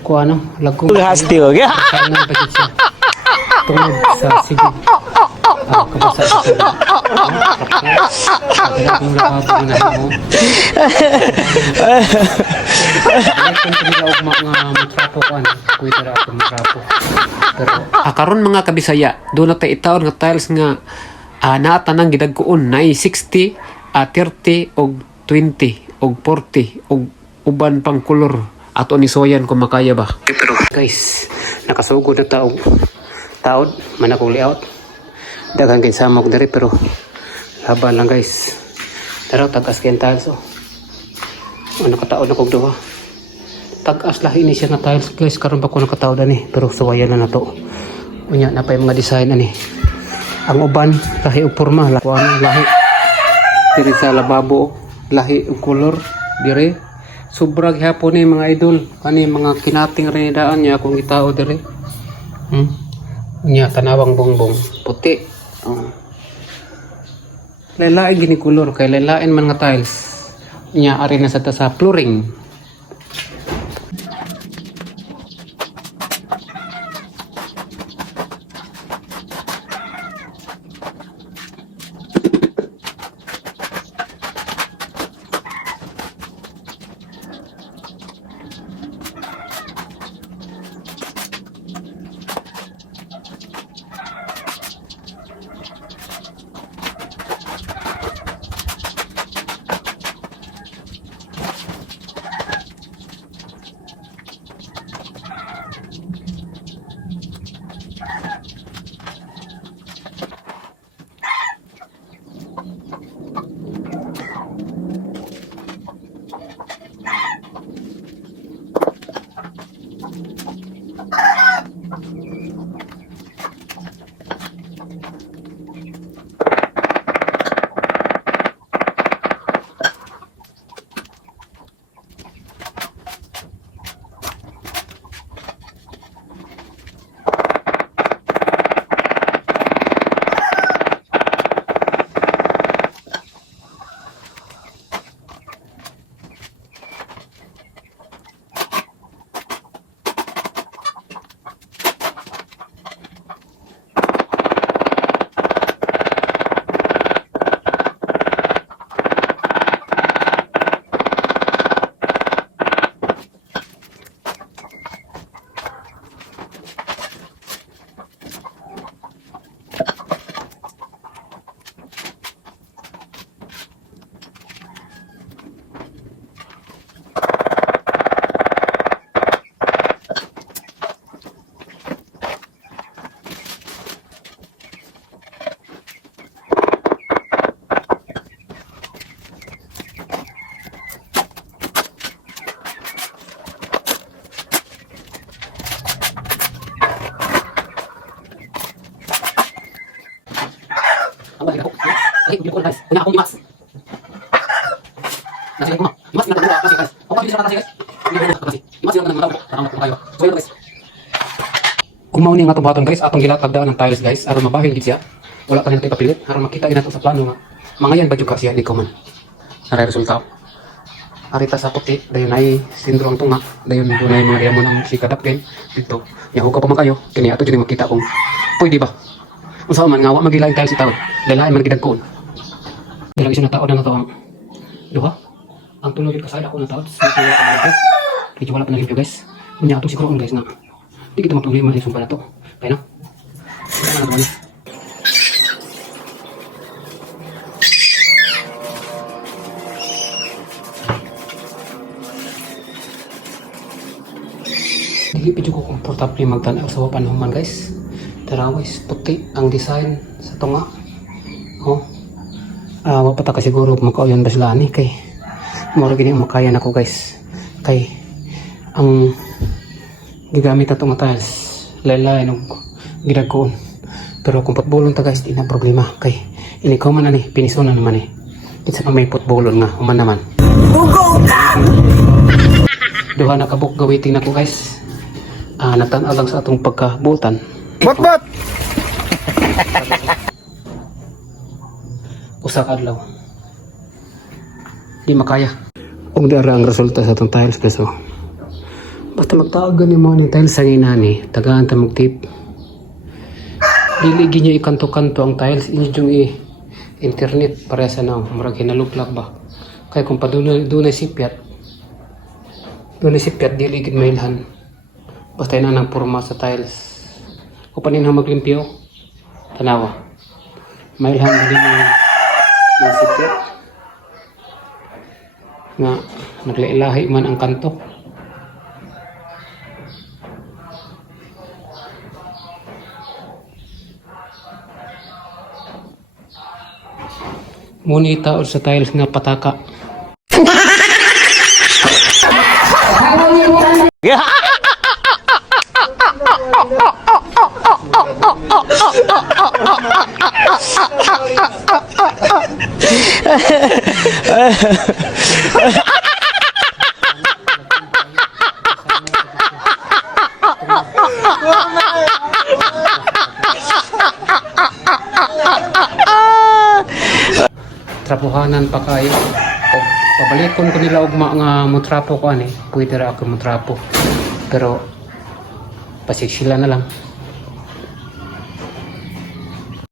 Kung ano, lagkong Hasti wag ya. kailangan pa siya tungod sa sigig. Kabasa sa sigig. Kaya kung nakapag na mo. Kung tinilawag mga matrapo ko, kuwita na ako matrapo. Pero, karon mga kabisaya, doon na tayo itaon nga tiles nga natanang gidagkuon na 60, 30, og 20, og 40, og uban pang kulor. Ato ni soyan kung makaya ba. Pero guys, nakasugod na taod, manakong layout. Daghang kinsamok diri pero laban lang guys. Pero tagas kayo tiles oh. Ano kataod na kog duha. Tagas lahi ni siya na tiles guys. Karon pa ko nakataod ani pero suwayan na nato. Unya na pa yung mga design ani. Ang uban lahi og porma, lahi. Diri sa lababo, lahi og color dire. Sobrang hapon ni mga idol. Kani mga kinating rin daan niya kung itao dire. Niya tanawang bongbong puti. Lalain gini kulor kay lalain man nga tiles. Niya ari na sa flooring. Kung mao ni nga tubaton guys, atong gilatagdaan ng tiles guys, aron mabahil gid siya. Wala pa nila tayo papilit, aron makita nato sa plano nga mangayan ba jud ka siya ni man. Sa resulta. Arita sa puti, dayon ay sindro ang tunga, dayon dunay mga diamond ang sikadapken dito. Yaho ka pa man kayo, kini ato jud makita kung pwede ba. Unsa man nga wa magilain tiles itaw, lain man gidagkon. Dalang isa na tao na natawang duha. Ang tuloy yung kasayad ako na tao. Medyo wala pa na review guys. Kunya ito siguro guys na hindi kita maproblema sa sumpa na to. Kaya na. Kaya na naman. Hindi medyo ko komportable magtanaw sa panahon man guys. Tarawis, puti ang design sa tunga. Oh. Wala pa siguro makauyan ba sila ni kay mura gini makaya na ko guys kay ang gigamit na itong tiles laylay ng gidagkoon pero kung putbolon ta guys di na problema kay inikaw man na ni piniso na naman kinsa pa may putbolon nga human naman dugo ka duha na kabuk gawiting na ko guys natanaw lang sa atong pagkabutan Bot! usa ka adlaw di makaya ug dara ang resulta sa atong tiles guys Basta magtaagan ni mo ni tiles sa inani, tagaan ta magtip. Dili ginyo ikanto-kanto ang tiles, inyo yung internet para sa naw, murag hinaluklak ba. Kaya kung padunay sipyat, dili gid mailhan. Basta ina nang porma sa tiles. Kung paninha maglimpyo, tanawa. Mailhan din yung sipyat. Nga, naglailahi man ang kanto. Muna itaod sa tiles nga pataka. Trapuhanan pa kayo. O pabalikon ko nila og mga motrapo ko ani. Pwede ra ako motrapo. Pero pasig sila na lang.